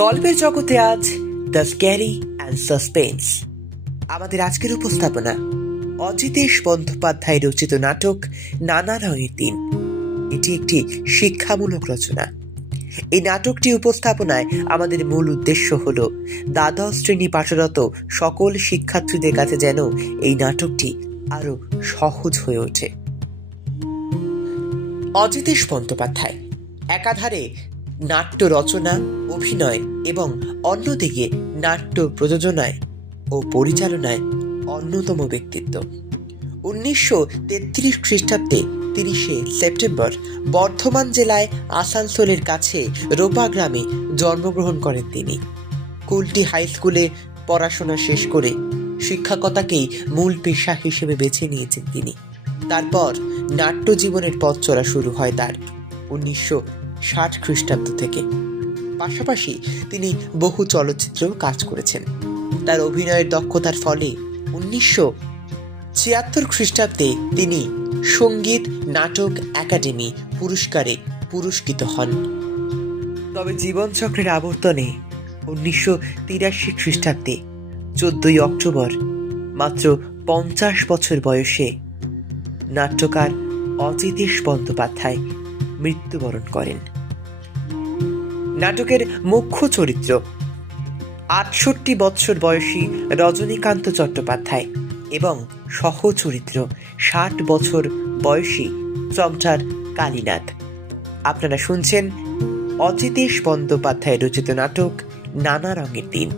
গল্পের জগতে আজ দ্য স্ক্যারি অ্যান্ড সাসপেন্স। আমাদের আজকের উপস্থাপনা অজিতেশ বন্দ্যোপাধ্যায় রচিত নাটক নানা রঙের দিন। এটি একটি শিক্ষামূলক রচনা। এই নাটকটি উপস্থাপনায় আমাদের মূল উদ্দেশ্য হল দ্বাদশ শ্রেণী পাঠরত সকল শিক্ষার্থীদের কাছে যেন এই নাটকটি আরো সহজ হয়ে ওঠে। অজিতেশ বন্দ্যোপাধ্যায় একাধারে নাট্য রচনা, অভিনয় এবং অন্যদিকে নাট্য প্রযোজনায় ও পরিচালনায় অন্যতম ব্যক্তিত্ব। 1933 খ্রিস্টাব্দে 30শে সেপ্টেম্বর বর্ধমান জেলায় আসানসোলের কাছে রোপা গ্রামে জন্মগ্রহণ করেন তিনি। কুলটি হাই স্কুলে পড়াশোনা শেষ করে শিক্ষকতাকেই মূল পেশা হিসেবে বেছে নিয়েছেন তিনি। তারপর নাট্য জীবনের পথ চলা শুরু হয় তার 1960 খ্রিস্টাব্দ থেকে। পাশাপাশি তিনি বহু চলচ্চিত্রেও কাজ করেছেন। তার অভিনয়ের দক্ষতার ফলে 1976 খ্রিস্টাব্দে তিনি সঙ্গীত নাটক একাডেমি পুরস্কারে পুরস্কৃত হন। তবে জীবনচক্রের আবর্তনে 1983 খ্রিস্টাব্দে 14ই অক্টোবর মাত্র 50 বছর বয়সে নাট্যকার অজিতেশ বন্দ্যোপাধ্যায় মৃত্যুবরণ করেন। নাটকের মুখ্য চরিত্র 68 বছর বয়সী রজনীকান্ত চট্টোপাধ্যায় এবং সহ চরিত্র 60 বছর বয়সী চমচার কালীনাথ। আপনারা শুনছেন অজিতেশ বন্দ্যোপাধ্যায় রচিত নাটক নানা রঙের দিন।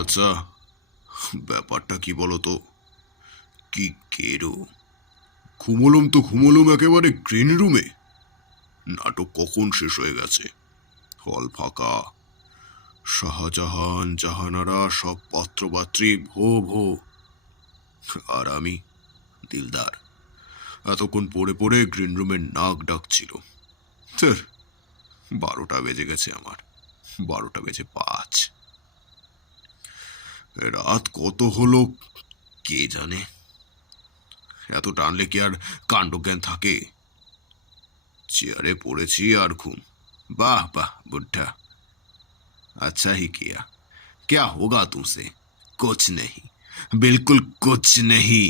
আচ্ছা, ব্যাপারটা কি বলতো? কি কেরো ঘুমলুম একেবারে গ্রিন রুমে। নাটক কখন শেষ হয়ে গেছে, হল ফাঁকা, শাহজাহান জাহানারা সব পাত্রপাত্রী ভো ভো, আর আমি দিলদার এতক্ষণ পড়ে পড়ে গ্রিন রুমের নাক ডাকছিল। 12টা বেজে গেছে আমার, 12টা বেজে 5। রাত কত হলো কে জানে। এত টানলে কি আর কাণ্ডজ্ঞান থাকে? চেয়ারে পড়েছি আর ঘুম। वाह वाह बुढ़ा, अच्छा ही किया। क्या होगा तुमसे? कुछ नहीं, बिल्कुल कुछ नहीं।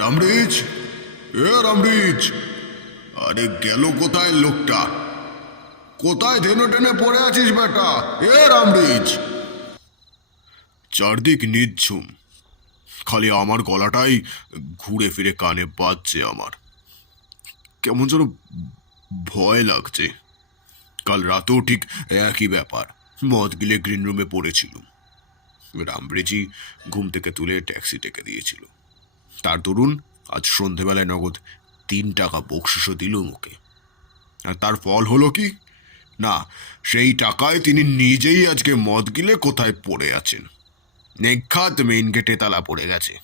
রামরিজ, রামরিজ, আরে গেল কোথায় লোকটা? কোথায় ধেনে টেনে পড়ে আছিস বেটা? রামরিজ। চারদিক নিঝুম, খালি আমার গলাটাই ঘুরে ফিরে কানে বাজছে। আমার কেমন যেন ভয় লাগছে। কাল রাতেও ঠিক একই ব্যাপার, মদ গিলে গ্রিন রুমে পড়েছিলুম। রামব্রেজি ঘুম থেকে তুলে ট্যাক্সি ডেকে দিয়েছিল। তার দরুন আজ সন্ধেবেলায় নগদ 3 টাকা বকশিসও দিল মুখে। আর তার ফল হলো কি না, সেই টাকায় তিনি নিজেই আজকে মদ গিলে কোথায় পড়ে আছেন। নিখাত মেইন গেটে তালা পড়ে গেছে।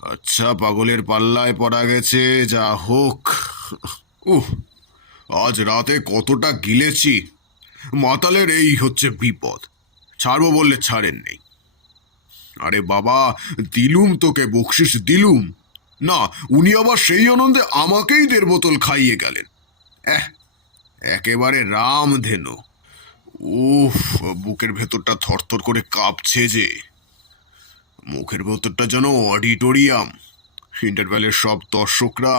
আচ্ছা, পাগলের পাল্লায় পড়া গেছে, যা হোক। আজ রাতে কতটা গিলেছি। মাতালের এই হচ্ছে বিপদ, ছাড়বো বললে ছাড়েন নেই। আরে বাবা, দিলুম তোকে বকশিস দিলুম না, উনি আবার সেই আনন্দে আমাকেই 1.5 বোতল খাইয়ে গেলেন। একেবারে রামধেনু। বুকের ভেতরটা থরথর করে কাঁপছে যে। মুখের ভেতরটা যেন অডিটোরিয়াম। ইন্টারভ্যালের সব দর্শকরা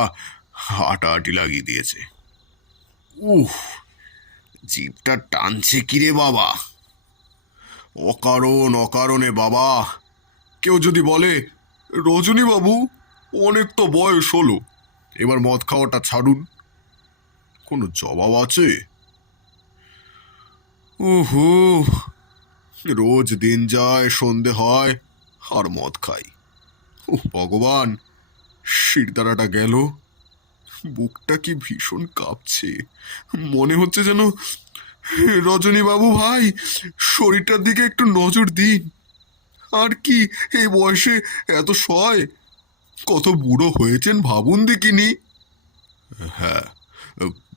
হাঁটাহাঁটি লাগিয়ে দিয়েছে। জিভটা টানছে কিরে বাবা, অকারণে বাবা। কেউ যদি বলে, রজনী বাবু অনেক তো বয়স হলো, এবার মদ খাওয়াটা ছাড়ুন, কোনো জবাব আছে? রোজ দিন যায়, সন্ধে হয় আর মদ খাই। ভগবান, শিরদাঁড়াটা গেল, বুকটা কি ভীষণ কাঁপছে। মনে হচ্ছে যেন, রজনী বাবু ভাই, শরীরটার দিকে একটু নজর দিন। আর কি এই বয়সে এত সয়? কত বুড়ো হয়েছেন ভাবুন দেখিনি। হ্যাঁ,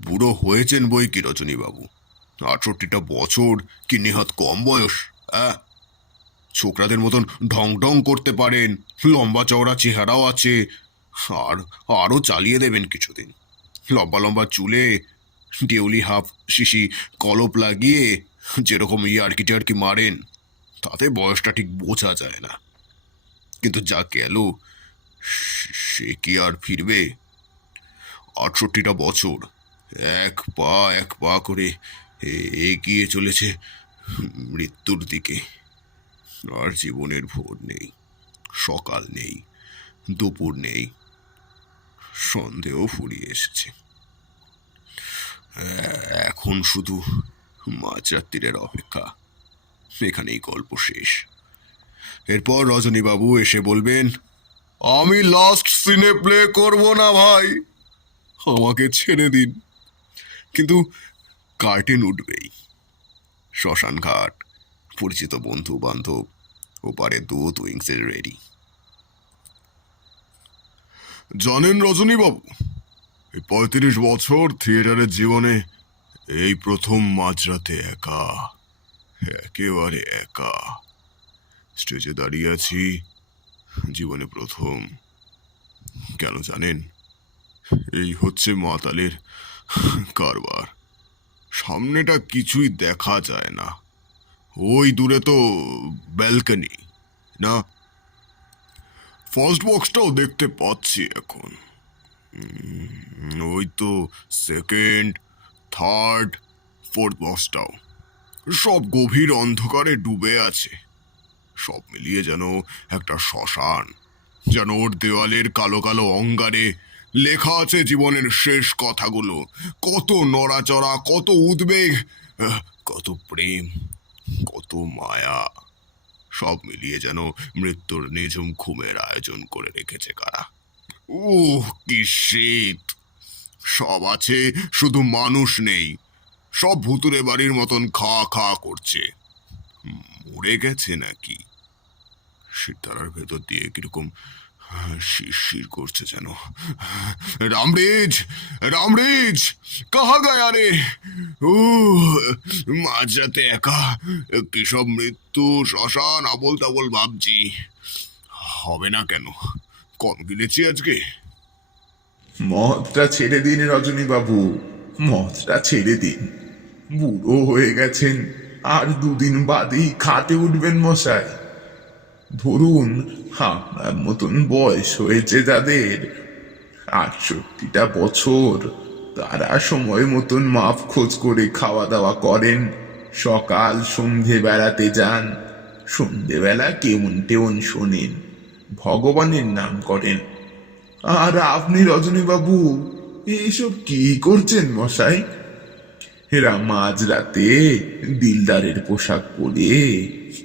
বুড়ো হয়েছেন বই কি রজনী বাবু। 68টা বছর কি নেহাত কম বয়স? ছোকরাদের মতন ঢং ঢং করতে পারেন, লম্বা চওড়া চেহারাও আছে, আর আরও চালিয়ে দেবেন কিছুদিন। লম্বা লম্বা চুলে দেউলি হাফ শিশি কলপ লাগিয়ে যেরকম ইয়ার্কি টিয়ার্কি মারেন, তাতে বয়সটা ঠিক বোঝা যায় না। কিন্তু যা গেল সে কি আর ফিরবে? ৬৮টা বছর এক পা করে এগিয়ে চলেছে মৃত্যুর দিকে। আর জীবনের ভোর নেই, সকাল নেই, দুপুর নেই, সন্ধেও ফুরিয়ে এসেছে। এখন শুধু মাঝরাত্রিরের অপেক্ষা। এখানেই গল্প শেষ। এরপর রজনীবাবু এসে বলবেন, আমি লাস্ট সিনে প্লে করব না ভাই, আমাকে ছেড়ে দিন। কিন্তু কার্টেন উঠবেই। শ্মশান ঘাট, পরিচিত বন্ধু বান্ধব, ওপারে দুধ উইংসের রেডি। জানেন রজনীবাবু, এই ৩৫ বছর থিয়েটারের জীবনে এই প্রথম মাঝরাতে একা, একেবারে একা স্টেজে দাঁড়িয়ে আছি, জীবনে প্রথম। কেন জানেন? এই হচ্ছে মাতালের কারবার। সামনেটা কিছুই দেখা যায় না, ওই দূরে তো ব্যালকনি না, ফার্স্ট বক্সটাও দেখতে পাচ্ছি এখন। ওই তো সেকেন্ড, থার্ড, ফোর্থ বক্সটাও, সব গভীর অন্ধকারে ডুবে আছে। সব মিলিয়ে যেন একটা শ্মশান, যেন ওর দেওয়ালের কালো কালো অঙ্গারে লেখা আছে জীবনের শেষ কথাগুলো। কত নড়াচড়া, কত উদ্বেগ, কত প্রেম, কত মায়া, সব মিলিয়ে যেন মৃত্যুর নিঝুম ঘুমের আয়োজন করে রেখেছে কারা। কি শীত! সব আছে, শুধু মানুষ নেই। সব ভুতুরে বাড়ির মতন খা খা করছে। মরে গেছে নাকি? সিতারার ভেতর দিয়ে কিরকম শিরশির করছে যেন। রামরেজ, রামরেজ, কাহা গায়া রে? মাঝরাতে একা, কি সব মৃত্যু, শ্মশান, আবোল তাবোল ভাবছি। হবে না কেন? কম গিলেছি আজকে। মদটা ছেড়ে দিন রজনী বাবু, মদটা ছেড়ে দিন। বুড়ো হয়ে গেছেন, আর ২ দিন বাদেই খাটে উঠবেন মশাই। ধরুন আপনার মতন বয়স হয়েছে যাদের, ৬৮টা বছর, তারা সময় মতন মাপ খোঁজ করে খাওয়া দাওয়া করেন, সকাল সন্ধে বেড়াতে যান, সন্ধেবেলা কেমন টেমন শোনেন, ভগবানের নাম করেন। আর আপনি রজনীবাবু এইসব কি করছেন মশাই? এরা মাঝরাতে দিলদারের পোশাক পরে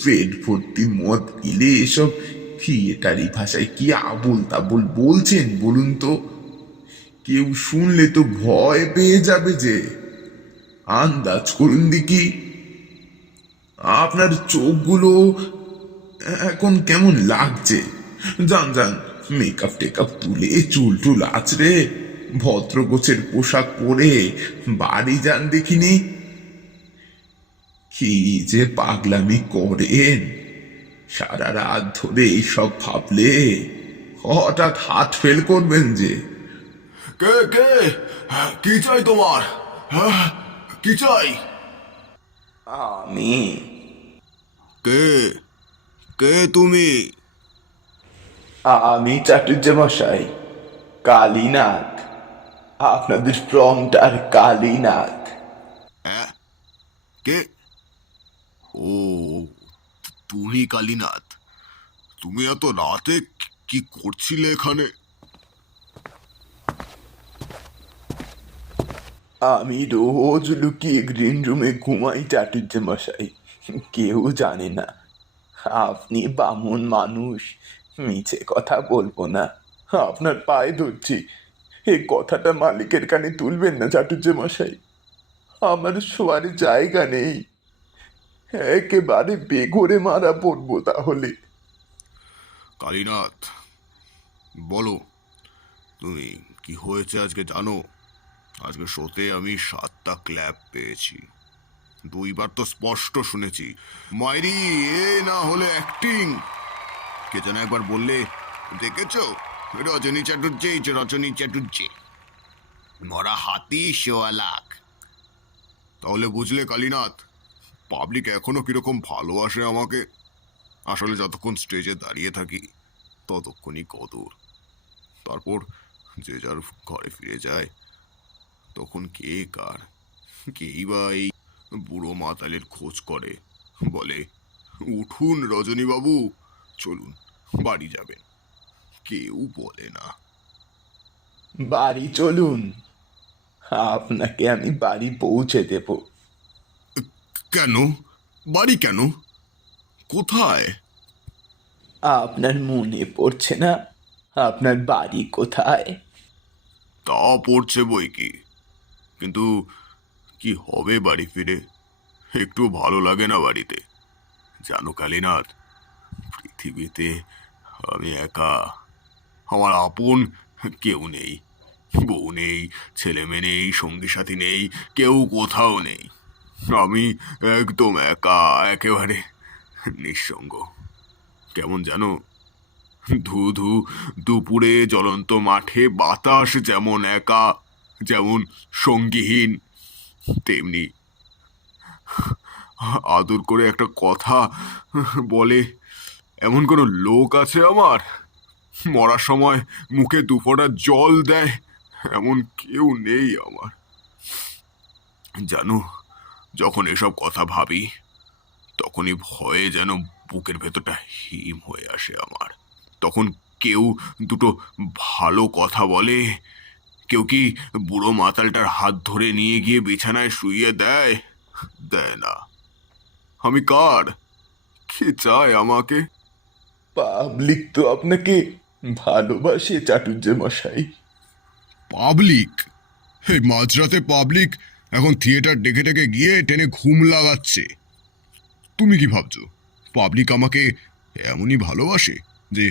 পেট ভর্তি মদ গিলে এসব থিয়েটারি ভাষায় কি আবুল তাবুল বলছেন বলুন তো? কেউ শুনলে তো ভয় পেয়ে যাবে যে। আন্দাজ করুন দেখি, আপনার চোখগুলো এখন কেমন লাগছে? যান যান, মেকআপ টেকআপ তুলে চুল টুল আছড়ে ভদ্র গোছের পোশাক পরে বাড়ি যান দেখিনি। কি যে পাগলামি করেন! সারা রাত ধরে এইসব ভাবলে হঠাৎ হাত ফেল করবেন যে। কে কে? কি চাই তোমার? কি চাই? আমি কে? কে তুমি? আমি চাটুর্য মশাই, কালীনাথ, আপনাদের প্রম্পটার কালীনাথ। হ্যাঁ? কে? ও, তুমি কালীনাথ? তুমি এত রাতে কি করছিলে এখানে? আমি রোজ লুকিয়ে গ্রিন রুমে ঘুমাই চাটুর্য মশাই, কেউ জানে না। আপনি বামুন মানুষ, মিছে কথা বলবো না, আপনার পায়ে ধরছি, এই কথাটা মালিকের কানে তুলবেন না চাটুর্য মশাই। আমার শোয়ার জায়গা নেই, একেবারে বেঘরে মারা পড়বো তাহলে। কালীনাথ, বলো, তুমি কি হয়েছে আজকে জানো? আজকে শোতে আমি 7টা ক্ল্যাপ পেয়েছি। 2বার তো স্পষ্ট শুনেছি, মাইরি এ না হলে অ্যাক্টিং। কে যেন একবার বললে, দেখেছ রজনী চ্যাটুর্জে, রজনী চ্যাটুর্জে, মরা হাতি 1.25 লাখ। তাহলে বুঝলে কালীনাথ, পাবলিক এখনো কিরকম ভালোবাসে আমাকে। আসলে যতক্ষণ স্টেজে দাঁড়িয়ে থাকি ততক্ষণই কদর। তারপর যে যার ঘরে ফিরে যায়, তখন কে কার, কেই বা এই বুড়ো মাতালের খোঁজ করে, বলে উঠুন রজনীবাবু, চলুন বাড়ি যাবেন। কেউ বলে না। বাড়ি চলুন, আপনাকে আমি বাড়ি পৌঁছে দেব। কেন? বাড়ি কেন? কোথায়? আপনার মনে পড়ছে না আপনার বাড়ি কোথায়? তা পড়ছে বই কি, কিন্তু কি হবে বাড়ি ফিরে? একটু ভালো লাগে না বাড়িতে। জানো কালীনাথ, পৃথিবীতে আমি একা। আমার আপন কেউ নেই, বউ নেই, ছেলে মেয়ে নেই, সঙ্গী সাথী নেই, কেউ কোথাও নেই। আমি একদম একা, একেবারে নিঃসঙ্গ। কেমন জানো, ধু ধু দুপুরে জ্বলন্ত মাঠে বাতাস যেমন একা, যেমন সঙ্গীহীন, তেমনি আদর করে একটা কথা বলে এমন কোনো লোক আছে আমার? মরার সময় মুখে 2 ফোঁটা জল দেয় এমন কেউ নেই আমার। জানো, যখন এসব কথা ভাবি, তখনই ভয়ে যেন বুকের ভেতরটা হিম হয়ে আসে আমার। তখন কেউ দুটো ভালো কথা বলে, কেউ কি বুড়ো মাতালটার হাত ধরে নিয়ে গিয়ে বিছানায় শুইয়ে দেয়? দেয় না। আমি কার? কে চায় আমাকে? পাবলিক তো আপনাকে ভালোবাসে চাটুর্যে মশাই। পাবলিক? এই মাঝরাতে পাবলিক এখন থিয়েটার ডেকে ডেকে গিয়ে টেনে ঘুম লাগাচ্ছে। তুমি কি ভাবছো পাবলিক আমাকে এমনই ভালোবাসে যে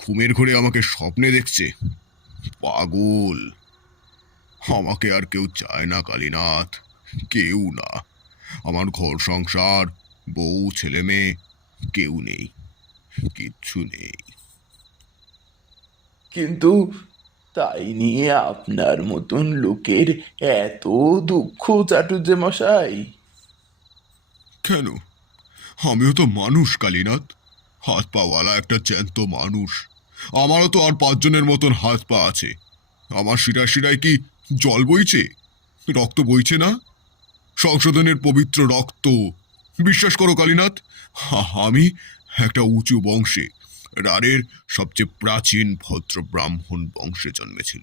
ঘুমের ঘোরে আমাকে স্বপ্নে দেখছে? পাগল। আমাকে আর কেউ চায় না কালীনাথ, কেউ না। আমার ঘর সংসার, বউ ছেলে মেয়ে, কেউ নেই, কিচ্ছু নেই। কিন্তু তাই নিয়ে আপনার মতন লোকের এত দুঃখ চাটুর্যে মশাই? কেন? আমিও তো মানুষ কালীনাথ, হাত পাওয়ালা একটা জ্যান্ত মানুষ। আমারও তো আর 5 জনের মতন হাত পা আছে। আমার শিরায় শিরায় কি জল বইছে, রক্ত বইছে না? সংশোধনের পবিত্র রক্ত। বিশ্বাস করো কালীনাথ, আমি একটা উঁচু বংশে, রাড়ের সবচেয়ে প্রাচীন ভদ্র ব্রাহ্মণ বংশে জন্মেছিল।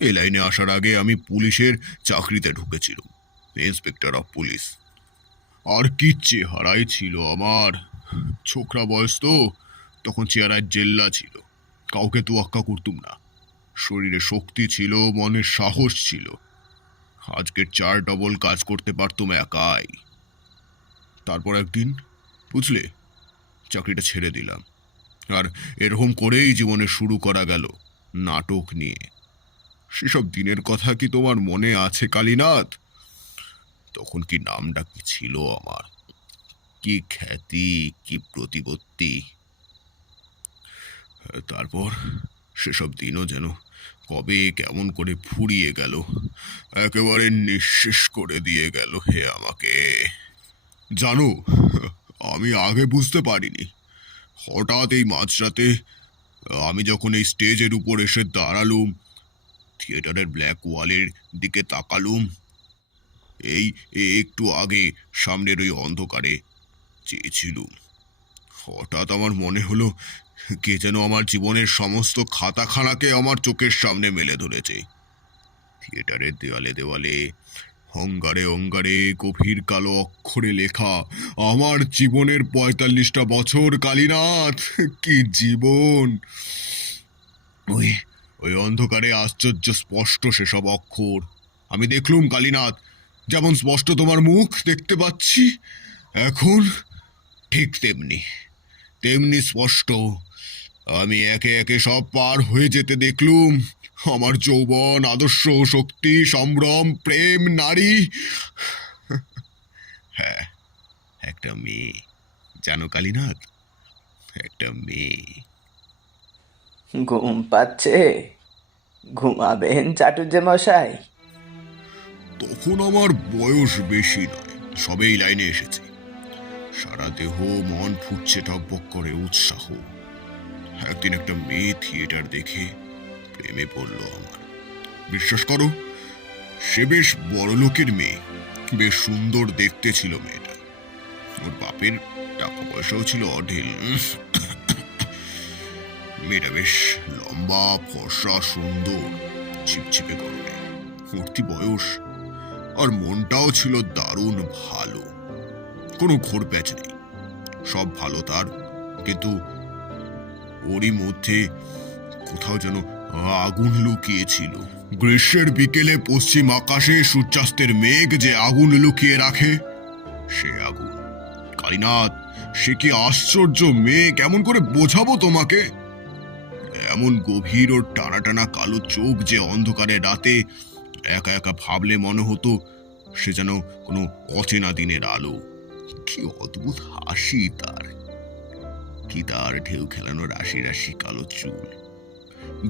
এই লাইনে আসার আগে আমি পুলিশের চাকরিতে ঢুকেছিলাম, ইন্সপেক্টর অফ পুলিশ। আর কি চেহারাই ছিল আমার! ছোকরা বয়স তো, তখন চেহারায় জেল্লা ছিল, কাউকে তোয়াক্কা করতুম না। শরীরে শক্তি ছিল, মনে সাহস ছিল। আজকের 4 ডবল কাজ করতে পারতুম একাই। তারপর একদিন, বুঝলে, চাকরিটা ছেড়ে দিলাম। আর এরকম করেই জীবনে শুরু করা গেল নাটক নিয়ে। সেসব দিনের কথা কি তোমার মনে আছে কালীনাথ? তখন কি নামটা কি ছিল আমার, কি খ্যাতি, কি প্রতিপত্তি! তারপর সেসব দিনও যেন কবে কেমন করে ফুরিয়ে গেল, একেবারে নিঃশেষ করে দিয়ে গেল হে আমাকে। জানো, আমি আগে বুঝতে পারিনি। হঠাৎ এই মাঝরাতে আমি যখন এই স্টেজের উপর এসে দাঁড়ালুম, থিয়েটারের ব্ল্যাক ওয়ালের দিকে তাকালুম, এই একটু আগে সামনের ওই অন্ধকারে চেয়েছিলুম, হঠাৎ আমার মনে হলো কে যেন আমার জীবনের সমস্ত খাতাখানাকে আমার চোখের সামনে মেলে ধরেছে। থিয়েটারের দেওয়ালে দেওয়ালে, অঙ্গারে অঙ্গারে গভীর কালো অক্ষরে লেখা আমার জীবনের 45টা বছর কালীনাথ। কি জীবন! ওই ওই অন্ধকারে আশ্চর্য স্পষ্ট সেসব অক্ষর আমি দেখলুম কালীনাথ। যেমন স্পষ্ট তোমার মুখ দেখতে পাচ্ছি এখন, ঠিক তেমনি তেমনি স্পষ্ট আমি একে একে সব পার হয়ে যেতে দেখলুম। আমার যৌবন, আদর্শ, শক্তি, সম্ভ্রম, প্রেম, নারী, হ্যাঁ, একটা মেয়ে। জানো কালীনাথ, একটা মেয়ে। ঘুম পাচ্ছে? ঘুমাবেন চাটুর্যে মশাই? তখন আমার বয়স বেশি নয়, সবেই লাইনে এসেছি। সারা দেহ মন ফুটছে টকবক করে উৎসাহ। একদিন একটা মেয়ে থিয়েটার দেখে প্রেমে পড়ল আমার। বিশ্বাস করো, সে বেশ বড়লোকের মেয়ে, বেশ সুন্দর দেখতে ছিল মেয়েটা। ওর বাপের টাকা পয়সাও ছিল অঢেল। মেয়েটা বেশ লম্বা, ফর্সা, সুন্দর, ছিপছিপে গরমে, মূর্তি বয়স, আর মনটাও ছিল দারুণ ভালো। কোনো ঘোর প্যাচ নেই, সব ভালো তার, কিন্তু ওরই মধ্যে কোথাও যেন আগুন লুকিয়েছিল। গ্রীষ্মের বিকেলে পশ্চিম আকাশে সূর্যাস্তের মেঘ যে আগুন লুকিয়ে রাখে, সে আগুন। কালীনাথ, সে কি আশ্চর্য মেঘ, কেমন করে বোঝাবো তোমাকে? এমন গভীর ও টানা টানা কালো চোখ যে অন্ধকারে রাতে একা একা ভাবলে মনে হতো সে যেন কোনো অচেনা দিনের আলো। কি অদ্ভুত হাসি তার, কি তার ঢেউ খেলানো রাশি রাশি কালো চুল।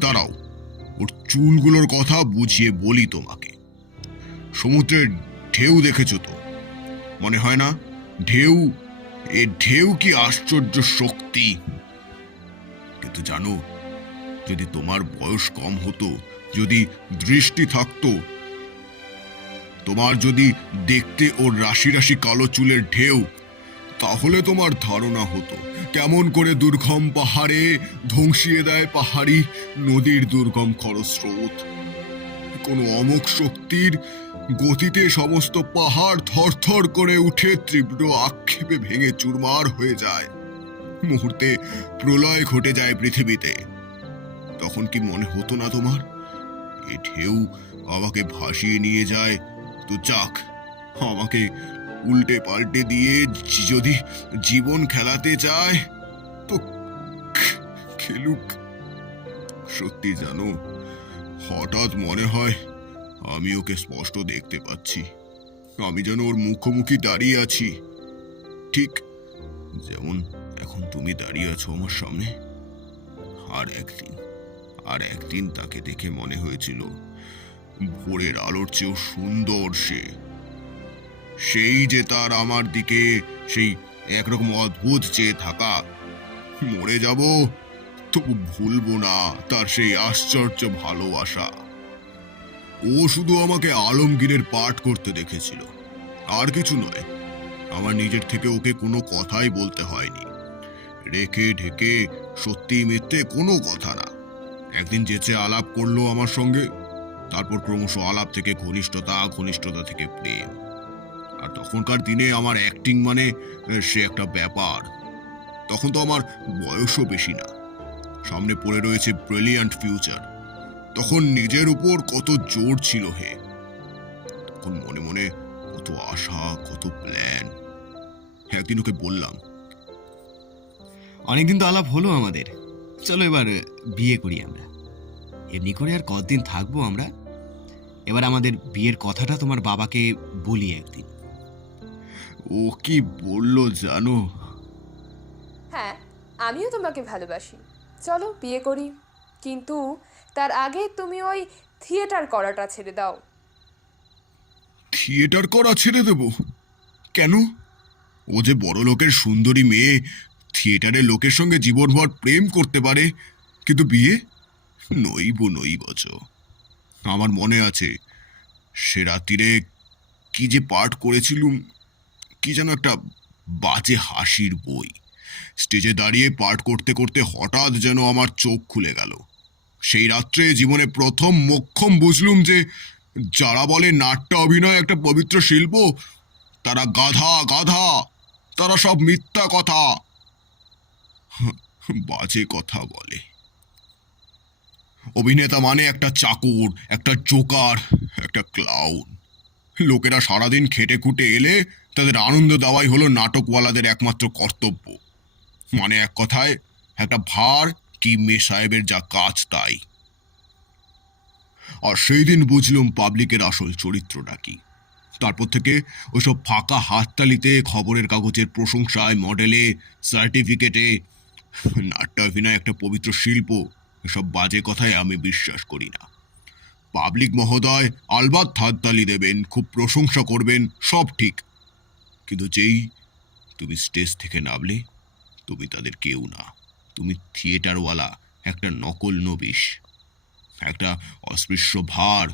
দাঁড়াও, ওর চুলগুলোর কথা বুঝিয়ে বলি তোমাকে। সমুদ্রের ঢেউ দেখেছো তো? মনে হয় না ঢেউ, এ ঢেউ কি আশ্চর্য শক্তি! কিন্তু জানো, যদি তোমার বয়স কম হতো, যদি দৃষ্টি থাকতো, তোমার যদি দেখতে ওর রাশি রাশি কালো চুলের ঢেউ, তাহলে তোমার ধারণা হতো কেমন করে দুর্গম পাহাড়ে ধ্বংসিয়ে দেয় পাহাড়ি নদীর দুর্গম খরস্রোত। কোনো অমোঘ শক্তির গতিতে সমস্ত পাহাড় থরথর করে উঠে তীব্র আক্ষেপে ভেঙে চুরমার হয়ে যায়। মুহূর্তে প্রলয় ঘটে যায় পৃথিবীতে। তখন কি মনে হতো না তোমার, এ ঢেউ আমাকে ভাসিয়ে নিয়ে যায়, তো যাক, আমাকে উল্টে পাল্টে দিয়ে যদি জীবন খেলাতে চায় তো খেলুক। সত্যি জানো, হঠাৎ মনে হয় আমি ওকে স্পষ্ট দেখতে পাচ্ছি। আমি যেন ওর মুখোমুখি দাঁড়িয়ে আছি, ঠিক যেমন এখন তুমি দাঁড়িয়ে আছো আমার সামনে। আর একদিন তাকে দেখে মনে হয়েছিল ভোরের আলোর চেয়েও সুন্দর সে। সেই যে তার আমার দিকে সেই একরকম অদ্ভুত চেয়ে থাকা, মরে যাব তবু ভুলবো না তার সেই আশ্চর্য ভালোবাসা। ও শুধু আমাকে আলমগীরের পাঠ করতে দেখেছিল, আর কিছু নয়। আমার নিজের থেকে ওকে কোনো কথাই বলতে হয়নি, রেখে ঢেকে সত্যি মিথ্যে কোনো কথা না। একদিন যেচে আলাপ করলো আমার সঙ্গে, তারপর ক্রমশ আলাপ থেকে ঘনিষ্ঠতা, ঘনিষ্ঠতা থেকে প্রেম। আর তখনকার দিনে আমার অ্যাক্টিং মানে সে একটা ব্যাপার। তখন তো আমার বয়সও বেশি না, সামনে পড়ে রয়েছে ব্রিলিয়ান্ট ফিউচার। তখন নিজের উপর কত জোর ছিল হে, তখন মনে মনে কত আশা, কত প্ল্যান। একদিন ওকে বললাম, অনেকদিন তো আলাপ হলো আমাদের, চলো এবার বিয়ে করি আমরা। এমনি করে আর কতদিন থাকবো আমরা? এবার আমাদের বিয়ের কথাটা তোমার বাবাকে বলি একদিন। ও কি বললো জানো? হ্যাঁ, আমিও তোমাকে ভালোবাসি, চলো বিয়ে করি, কিন্তু তার আগে তুমি ওই থিয়েটার করাটা ছেড়ে দাও। থিয়েটার করা ছেড়ে দেব? কেন? ও যে বড় লোকের সুন্দরী মেয়ে, থিয়েটারে লোকের সঙ্গে জীবনভর প্রেম করতে পারে, কিন্তু বিয়ে নইব। আমার মনে আছে সে রাত্রিরে কি যে পাঠ করেছিলুম, কি যেন একটা বাজে হাসির বই। স্টেজে দাঁড়িয়ে পাঠ করতে করতে হঠাৎ যেন আমার চোখ খুলে গেল। সেই রাত্রে জীবনে প্রথম মোক্ষম বুঝলুম যে যারা বলে নাট্য অভিনয় একটা পবিত্র শিল্প, তারা গাধা, তারা সব মিথ্যা কথা, বাজে কথা বলে। অভিনেতা মানে একটা চাকর, একটা জোকার, একটা ক্লাউন। লোকেরা সারাদিন খেটে খুটে এলে তাদের আনন্দ দেওয়াই হলো নাটকওয়ালাদের একমাত্র কর্তব্য। মানে এক কথায় একটা ভার কি মে সাহেবের যা কাজ তাই। আর সেই দিন বুঝলুম পাবলিকের আসল চরিত্রটা কি। তারপর থেকে ওইসব ফাঁকা হাততালিতে, খবরের কাগজের প্রশংসায়, মডেলে, সার্টিফিকেটে নাট্য অভিনয় একটা পবিত্র শিল্প, এসব বাজে কথায় আমি বিশ্বাস করি না। পাবলিক মহোদয় আলবাত হাততালি দেবেন, খুব প্রশংসা করবেন, সব ঠিক, কিন্তু যেই তুমি স্টেজ থেকে নামলে তুমি তাদের কেউ না। তুমি থিয়েটারওয়ালা, একটা নকল নবিশ, একটা অস্পৃশ্য ভার।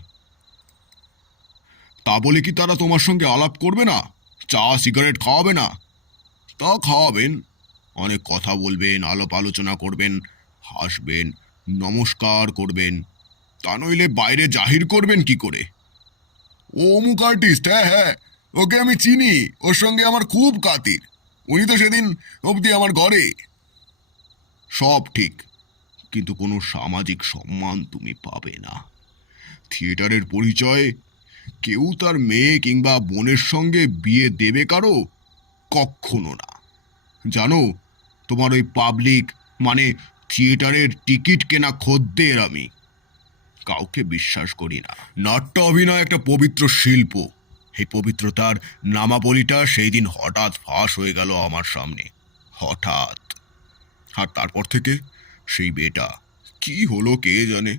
তা বলে কি তারা তোমার সঙ্গে আলাপ করবে না, চা সিগারেট খাওয়াবে না? তা খাওয়াবেন, অনেক কথা বলবেন, আলাপ আলোচনা করবেন, হাসবেন, নমস্কার করবেন, তা নইলে বাইরে জাহির করবেন কি করে? ও অমুক আর্টিস্ট, হ্যাঁ হ্যাঁ, ওকে আমি চিনি, ওর সঙ্গে আমার খুব কাতির, উনি তো সেদিন অবধি আমার ঘরে। সব ঠিক, কিন্তু কোনো সামাজিক সম্মান তুমি পাবে না। থিয়েটারের পরিচয় কেউ তার মেয়ে কিংবা বোনের সঙ্গে বিয়ে দেবে কারো? কক্ষনো না। জানো, তোমার ওই পাবলিক মানে থিয়েটারের টিকিট কেনা খদ্দের আমি, কাউকে বিশ্বাস করি না। নাট্য অভিনয় একটা পবিত্র শিল্প, এই পবিত্রতার নামাবলীটা সেই দিন হঠাৎ ফাঁস হয়ে গেল আমার সামনে, হঠাৎ। আর তারপর থেকে সেই বেটা কি হলো কে জানে,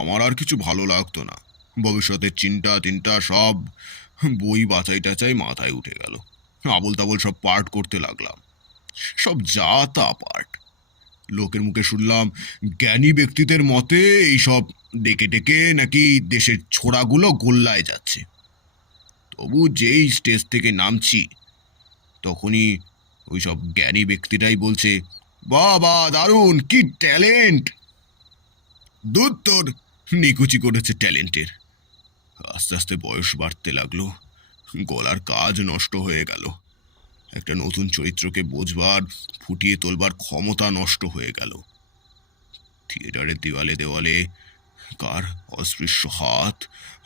আমার আর কিছু ভালো লাগতো না। ভবিষ্যতের চিন্তা টিন্তা সব বই বাঁচাই টাচাই মাথায় উঠে গেল, আবোল তাবোল সব পার্ট করতে লাগলাম, সব যা তা পার্ট। লোকের মুখে শুনলাম জ্ঞানী ব্যক্তিদের মতে এইসব ডেকে ডেকে নাকি দেশের ছোড়াগুলো গোল্লায় যাচ্ছে। তবু যেই স্টেজ থেকে নামছি তখনই ওই সব জ্ঞানী ব্যক্তিরাই বলছে, বাবা দারুণ, কি ট্যালেন্ট। দুধ তোর নিকুচি করেছে ট্যালেন্টের। আস্তে আস্তে বয়স বাড়তে লাগলো, গলার কাজ নষ্ট হয়ে গেল, একটা নতুন চরিত্রকে বোঝবার, ফুটিয়ে তোলবার ক্ষমতা নষ্ট হয়ে গেল। থিয়েটারের দেওয়ালে দেওয়ালে কার অস্পৃশ্য হাত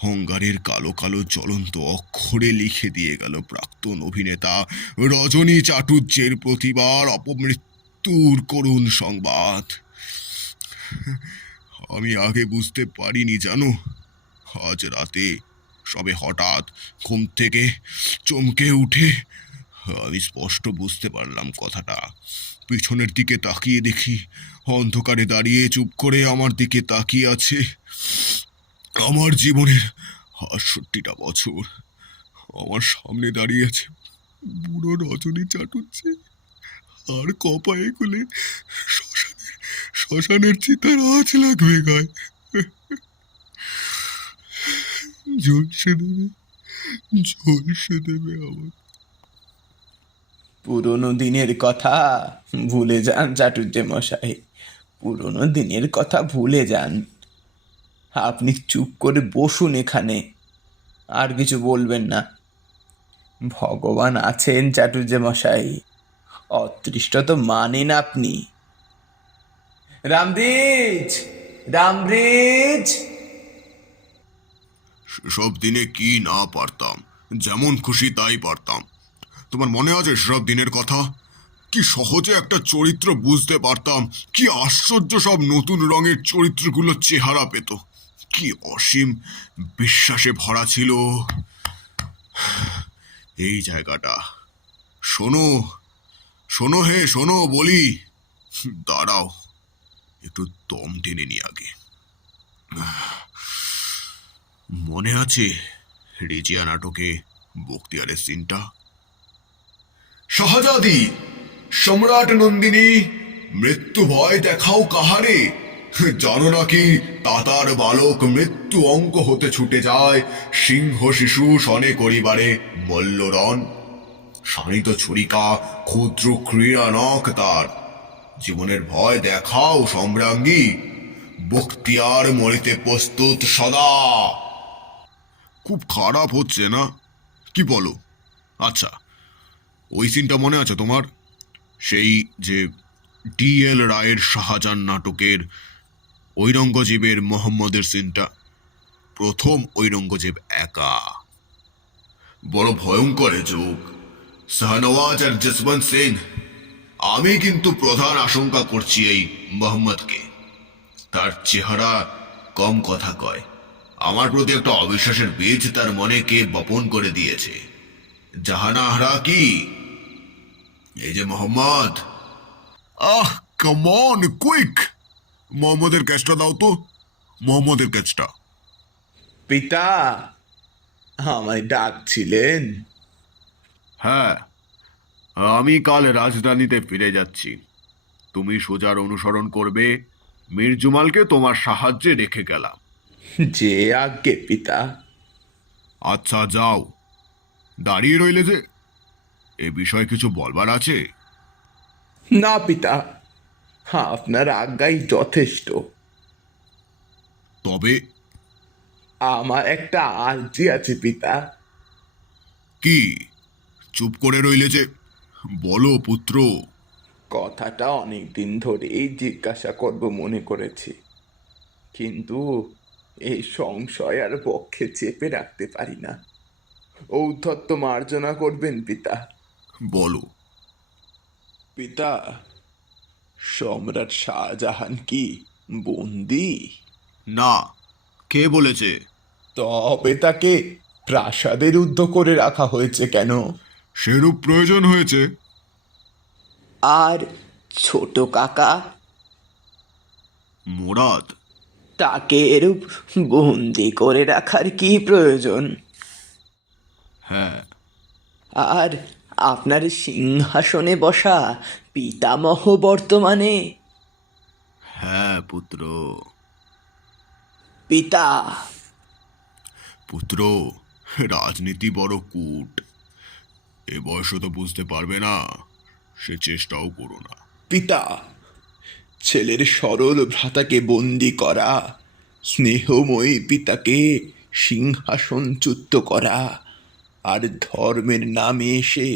হংগারের কালো কালো জ্বলন্ত অক্ষরে লিখে দিয়ে গেল প্রাক্তন অভিনেতা রজনী চাটুর্যের প্রতিবার অপমৃত্যুর করুণ সংবাদ। আমি আগে বুঝতে পারিনি জানো, আজ রাতে সবে হঠাৎ ঘুম থেকে চমকে উঠে আমি স্পষ্ট বুঝতে পারলাম কথাটা। পিছনের দিকে তাকিয়ে দেখি অন্ধকারে দাঁড়িয়ে চুপ করে আমার দিকে তাকিয়ে আছে আমার জীবনের ৬৮টা বছর। আমার সামনে দাঁড়িয়ে আছে বুড়ো রজনী চাটুর্যে, আর কপায়ে খুলে শ্মশানের চিতার আঁচ লাগবে গায়ে, ঝলসে দেবে, ঝলসে দেবে আমার। পুরনো দিনের কথা ভুলে যান চাটুর্যে মশাই, পুরনো দিনের কথা ভুলে যান। আপনি চুপ করে বসুন এখানে, আর কিছু বলবেন না। ভগবান আছেন চাটুর্যে মশাই, অদৃষ্ট তো মানেন আপনি। রামব্রিজ, রামব্রিজ। সেসব দিনে কি না পারতাম, যেমন খুশি তাই পারতাম। তোমার মনে আছে সেসব দিনের কথা? কি সহজে একটা চরিত্র বুঝতে পারতাম, কি আশ্চর্য সব নতুন রঙের চরিত্রগুলো চেহারা পেত, কি অসীম বিশ্বাসে ভরা ছিল এই জায়গাটা। শোনো শোনো হে শোনো বলি, দাঁড়াও একটু দম টেনে নি আগে। মনে আছে রেজিয়া নাটকে বক্তিয়ারের সিনটা? শাহজাদি, সম্রাট নন্দিনী, মৃত্যু ভয় দেখাও কাহারে, জানো নাকি তাতার বালক মৃত্যু অঙ্ক হতে ছুটে যায় সিংহ শিশু শনে করিবারে মল্লরণ। শানিত ছুরিকা ক্ষুদ্র ক্রীড়া নখ তার, জীবনের ভয় দেখাও সম্রাজ্ঞী, বক্তিয়ার মরিতে প্রস্তুত সদা। খুব খারাপ হচ্ছে না, কি বলো? আচ্ছা, ওই সিনটা মনে আছে তোমার? সেই যে D.L. রায়ের শাহজাহান নাটকের ঔরঙ্গজেবের মোহাম্মদের সিনটা, প্রথম ঔরঙ্গজেব একা, বড় ভয়ঙ্কর যুগ, শাহনওয়াজ আর জসবন্ত সিং। আমি কিন্তু প্রধান আশঙ্কা করছি এই মোহাম্মদকে। তার চেহারা কম কথা কয়, আমার প্রতি একটা অবিশ্বাসের বীজ তার মনে কে বপন করে দিয়েছে। জাহানাহারা কি? এই যে মোহাম্মদ। কাম অন কুইক, মোহাম্মদের ক্যাচটা দাও তো, মোহাম্মদের ক্যাচটা। পিতা, আমায় ডাকছিলেন? হ্যাঁ, আমি কাল রাজধানীতে ফিরে যাচ্ছি। তুমি সোজার অনুসরণ করবে। মীর জুমালকে তোমার সাহায্যে রেখে গেলাম। যে আজ্ঞে পিতা। আচ্ছা যাও। দাঁড়িয়ে রইলে যে, এ বিষয়ে কিছু বলবার আছে? না পিতা, আপনার আজ্ঞাই যথেষ্ট। তবে আমার একটা আর্জি আছে পিতা। কি? চুপ করে রইলে যে, বলো পুত্র। কথাটা অনেকদিন ধরেই জিজ্ঞাসা করব মনে করেছি, কিন্তু এই সংশয় আর পক্ষে চেপে রাখতে পারি না। ঔদ্ধত্য মার্জনা করবেন পিতা। বলো। পিতা, সম্রাট শাহজাহান কি বন্দি? না, কে বলেছে? তবে তাকে প্রাসাদে রুদ্ধ করে রাখা হয়েছে কেন? সেরূপ প্রয়োজন হয়েছে। আর ছোট কাকা, মুরাদ। তাকে এরূপ বন্দি করে রাখার কি প্রয়োজন? হ্যাঁ, আর আপনার সিংহাসনে বসা পিতামহ বর্তমানে? হ্যাঁ পুত্র। পিতা, পুত্র, রাজনীতি বড় কূট। এ বয়সে তো বুঝতে পারবে না, সে চেষ্টাও করো না। পিতা, ছেলের সরল ভ্রাতাকে বন্দি করা, স্নেহময়ী পিতাকে সিংহাসনচ্যুত করা, আর ধর্মের নামে এসে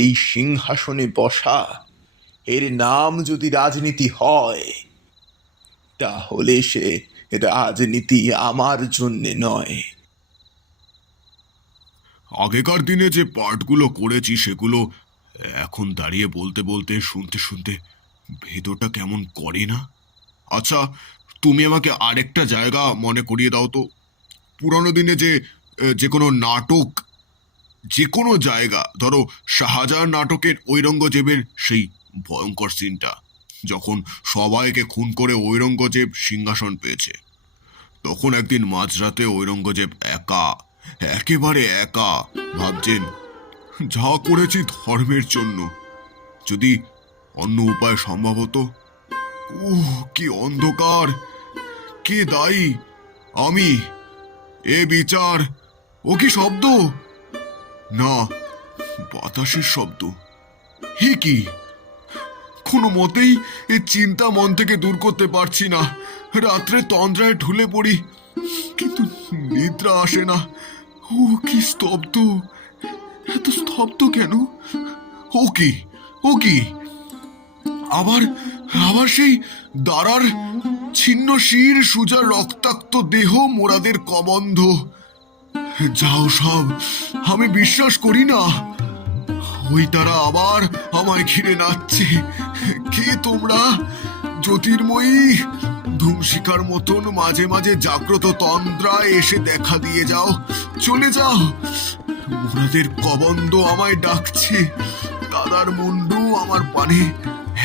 এই সিংহাসনে বসা, এর নাম যদি রাজনীতি হয়, তাহলে সে রাজনীতি আমার জন্যে নয়। আগেকার দিনে যে পার্টগুলো করেছি সেগুলো এখন দাঁড়িয়ে বলতে বলতে শুনতে শুনতে ভেতরটা কেমন করে না? আচ্ছা, তুমি আমাকে আরেকটা জায়গা মনে করিয়ে দাও তো। পুরানো দিনে যে যে কোনো নাটক, যে কোনো জায়গা, ধরো শাহজাহান নাটকের ঔরঙ্গজেবের সেই ভয়ঙ্কর সিনটা, যখন সবাইকে খুন করে ঔরঙ্গজেব সিংহাসন পেয়েছে, তখন একদিন মাঝরাতে ঔরঙ্গজেব একা, একেবারে একা ভাবছেন, যা করেছি ধর্মের জন্য, যদি অন্য উপায় সম্ভব হতো। কি অন্ধকার! কে দায়ী? আমি? এ বিচার? ও কি শব্দ? না, বাতাসের শব্দ। হে কি! কোনো মতেই এ চিন্তা মন থেকে দূর করতে পারছি না। রাত্রে তন্দ্রায় ঢুলে পড়ি, কিন্তু নিদ্রা আসে না। ও কি স্তব্ধ! এত স্তব্ধ কেন? ও কি? ও কি? আবার আবার সেই দাঁড়ার ছিন্ন শির, সুজার রক্তাক্ত দেহ, মোরাদের কবন্ধ। যাও সব, আমি বিশ্বাস করি না। ওই তারা আবার আমায় ঘিরে নাচছে। কে তোমরা? জ্যোতির্ময়ী ধূমশিখার মতন মাঝে মাঝে জাগ্রত তন্দ্রায় এসে দেখা দিয়ে যাও, চলে যাও। মোরাদের কবন্ধ আমায় ডাকছে। দাদার মুন্ডু আমার পানে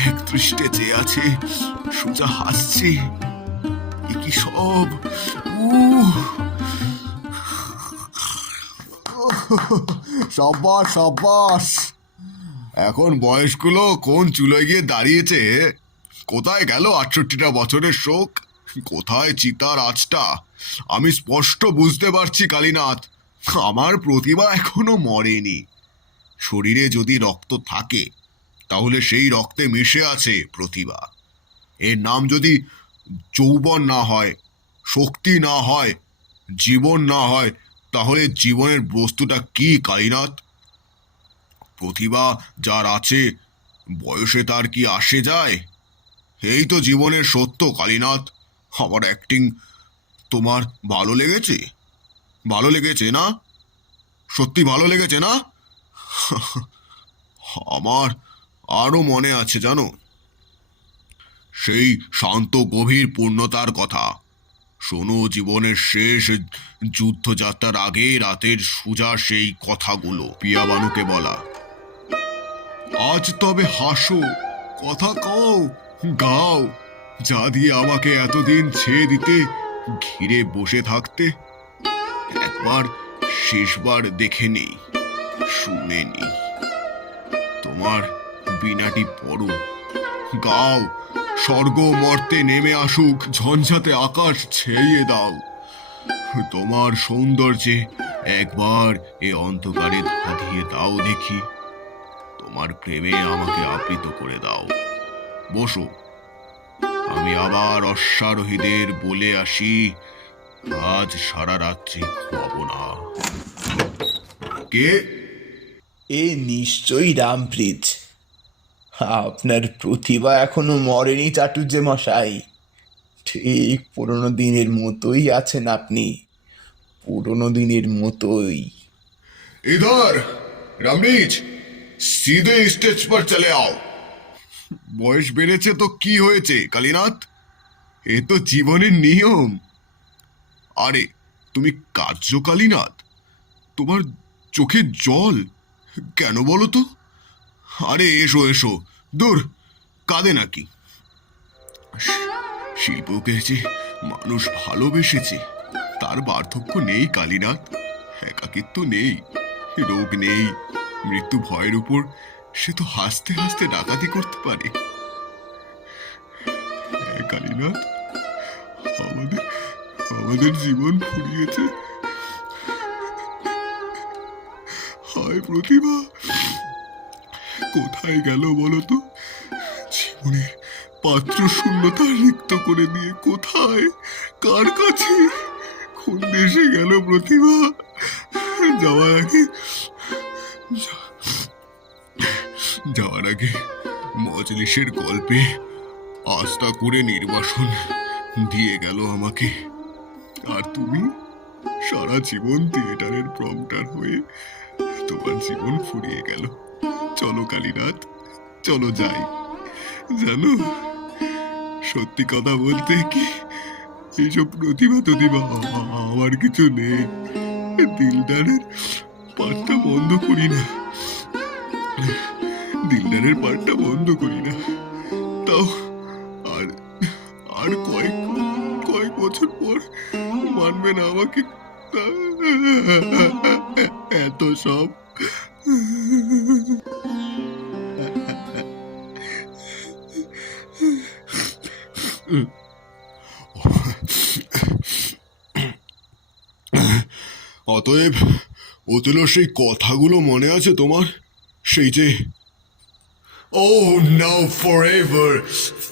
এক দৃষ্টে চেয়ে আছে, সুজা হাসছে। এ কি সব? সাব্বাস সাব্বাস! এখন বয়সগুলো কোন চুলোয় গিয়ে দাঁড়িয়েছে। কোথায় গেল 68টা বছরের শোক? কোথায় চিতার আঁচটা? আমি স্পষ্ট বুঝতে পারছি কালীনাথ, আমার প্রতিভা এখনো মরেনি। শরীরে যদি রক্ত থাকে, তাহলে সেই রক্তে মিশে আছে প্রতিভা। এর নাম যদি যৌবন না হয়, শক্তি না হয়, জীবন না হয়, তাহলে জীবনের বস্তুটা কি কালীনাথ? প্রতিভা যার আছে, বয়সে তার কি আসে যায়? এই তো জীবনের সত্য কালীনাথ। আমার অ্যাক্টিং তোমার ভালো লেগেছে? ভালো লেগেছে না? সত্যি ভালো লেগেছে না? আমার আরো মনে আছে জানো, সেই শান্ত গভীর পূর্ণতার কথা, শোনো, জীবনের শেষ যুদ্ধযাত্রার আগে রাতের সুজা সেই কথাগুলো পিয়াবানুকে বলা। আজ তবে হাসো, কথা কও, গাও, যা দিয়ে আমাকে এতদিন ছেড়ে দিতে, ঘিরে বসে থাকতে। একবার শেষবার দেখে নেই, শুনে নেই। তোমার বীণাটি পড়ো, গাও, স্বর্গ মর্তে নেমে আসুক, ঝঞ্ঝাতে আকাশ ছেয়ে দাও। তোমার সৌন্দর্যে একবার এ অন্ধকারে ধাঁধিয়ে দাও দেখি। তোমার প্রেমে আমাকে আবৃত করে দাও। বসো, আমি আবার অশ্বারোহীদের বলে আসি, আজ সারা রাত্রি ঘুমাবো না। কে? এ নিশ্চয়ই রামপ্রীত। আপনার প্রতিভা এখনো মরেনি চাটুর্যে মশাই। ঠিক পুরোনো দিনের মতোই আছেন আপনি, পুরোনো দিনের মতোই। इधर রামনিজ, সিধে স্টেজ পর চলে আও। বয়স বেড়েছে তো কি হয়েছে কালীনাথ, এ তো জীবনের নিয়ম। আরে তুমি কার্য কালীনাথ, তোমার চোখে জল কেন বলো তো? আরে এসো এসো, দূর, কাঁদে নাকি? শিল্পকে যে মানুষ ভালোবেসেছে তার বার্ধক্য নেই কালীনাথ, একাকিত্ব নেই, রোগ নেই, মৃত্যু ভয়ের উপর সে তো হাসতে হাসতে ডাকাতি করতে পারে। কালীনাথ, আমাদের আমাদের জীবন ফুরিয়েছে। হায় প্রতিভা, কোথায় গেল বলতো? জীবনের পাত্র শূন্যতা রিক্ত করে দিয়ে কোথায়, কার কাছে, কোন দেশে গেল প্রতিভা? যাওয়ার আগে মজলিসের গল্পে আস্থা করে নির্বাসন দিয়ে গেল আমাকে। আর তুমি সারা জীবন থিয়েটারের প্রম্পটার হয়ে তোমার জীবন ফুরিয়ে গেল। চলো কালীনাথ, চলো যাই। জানো, সত্যি কথা বলতে কি, এইসব প্রতিভা টতিভা আমার কিছু নেই। দিলদারের পাঠটা বন্ধ করি না, দিলদারের পাঠটা বন্ধ করি না। তাও আর আর কয়েক বছর পর মানবে না আমাকে। এত সব অতএব ওতেলোর সেই কথাগুলো মনে আছে তোমার? সেই যে Oh, now forever,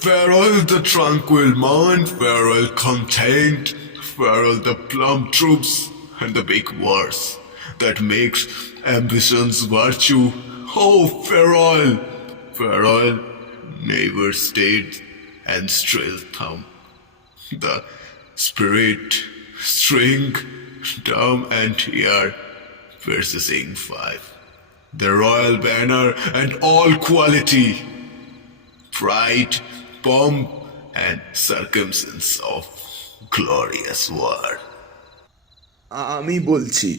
farewell the tranquil mind, farewell content, farewell the plum troops and the big wars that makes ambition's virtue. Oh, farewell, farewell, never stayed and still thumb. The spirit, string, dumb and here, versing 5. The royal banner and all quality, pride, pomp, and circumstance of glorious war. আমি বলছি,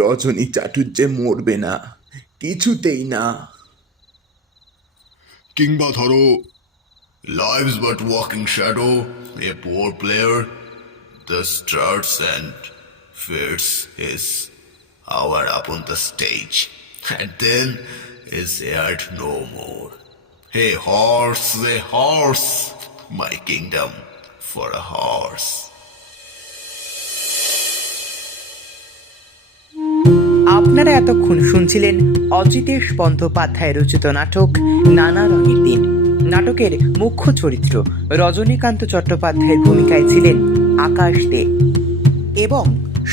রজনী চাটুর্যে মরবে না, কিছুতেই না। কিংবা ধরো, life's but walking shadow, a poor player, the starts and fears his hour upon the stage, and then is heard no more. A horse, my kingdom for a horse. আপনারা এতক্ষণ শুনছিলেন অজিতেশ বন্দ্যোপাধ্যায় রচিত নাটক নানা রঙের দিন। নাটকের মুখ্য চরিত্র রজনীকান্ত চট্টোপাধ্যায়ের ভূমিকায় ছিলেন আকাশ দে এবং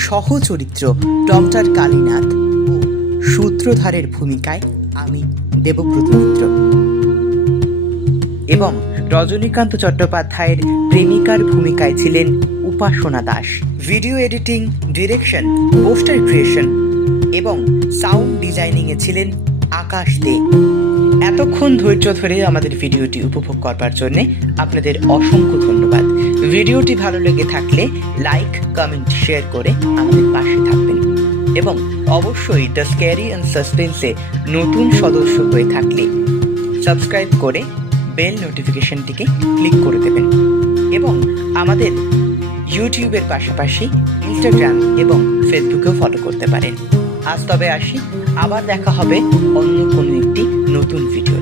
সহচরিত্র ডক্টর কালীনাথ ও সূত্রধারের ভূমিকায় আমি দেবব্রত মিত্র। এবং রজনীকান্ত চট্টোপাধ্যায়ের প্রেমিকার ভূমিকায় ছিলেন Upasana Das. Video editing, direction, poster creation এবং সাউন্ড ডিজাইনিংয়ে ছিলেন আকাশ দে। এতক্ষণ ধৈর্য ধরে আমাদের ভিডিওটি উপভোগ করবার জন্য আপনাদের অসংখ্য ধন্যবাদ। ভিডিওটি ভালো লেগে থাকলে লাইক, কমেন্ট, শেয়ার করে আমাদের পাশে থাকবেন এবং অবশ্যই দ্য স্ক্যারি অ্যান্ড সাসপেন্সে নতুন সদস্য হয়ে থাকলে সাবস্ক্রাইব করে বেল নোটিফিকেশনটিকে ক্লিক করে দেবেন এবং আমাদের ইউটিউবের পাশাপাশি ইনস্টাগ্রাম এবং ফেসবুকেও ফলো করতে পারেন। আজ তবে আসি, আবার দেখা হবে অন্য কোনো একটি নতুন ভিডিও।